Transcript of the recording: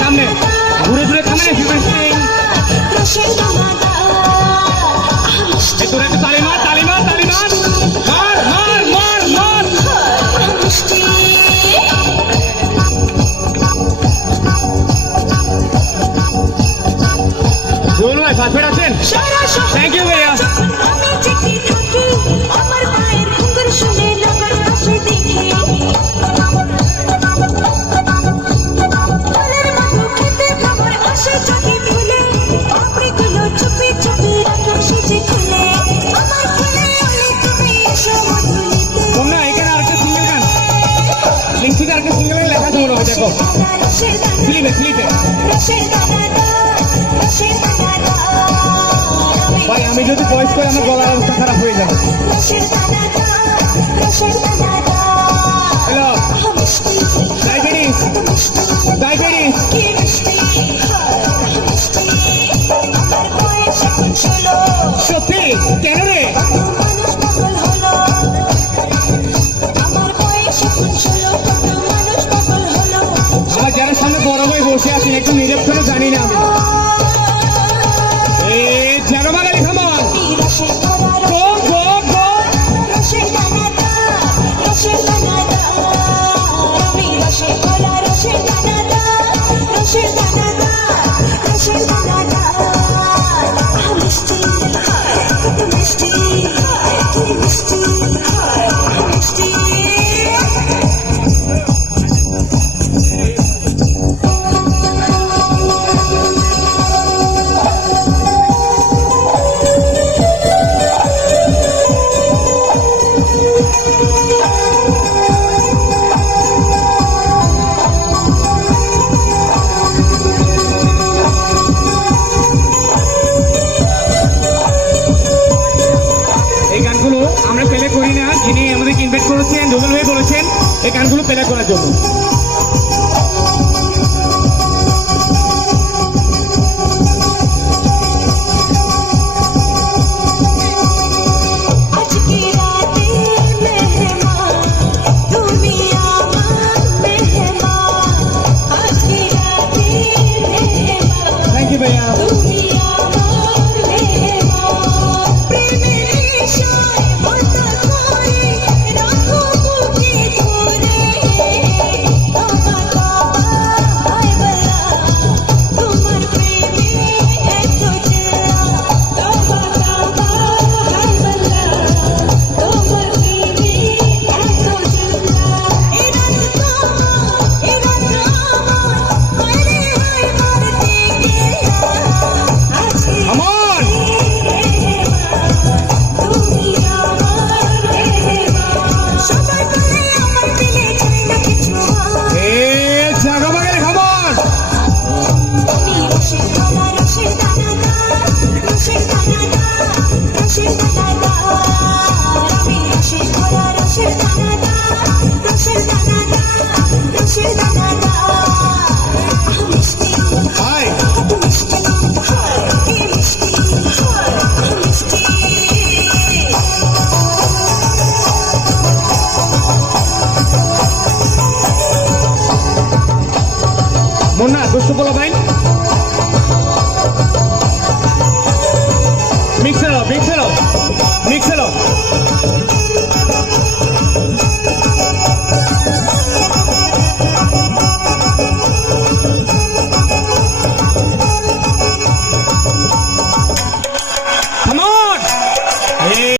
সামনে। ঘুরে ঘুরে থামে তোরা একটু তালিমা তালিমা তালিমা। মার মার মার মার। জীবন ভাই ফার্স্ট আছেন থ্যাংক ইউ ভাইয়া। ফিলিপে ফিলিপে ভাই আমি যদি ভয়েস করি আমার গলার অবস্থা খারাপ হয়ে যাবে। গানগুলো প্লে করার জন্য। শোন না বলা পোলা মিক্সার মিক্সার মিক্সার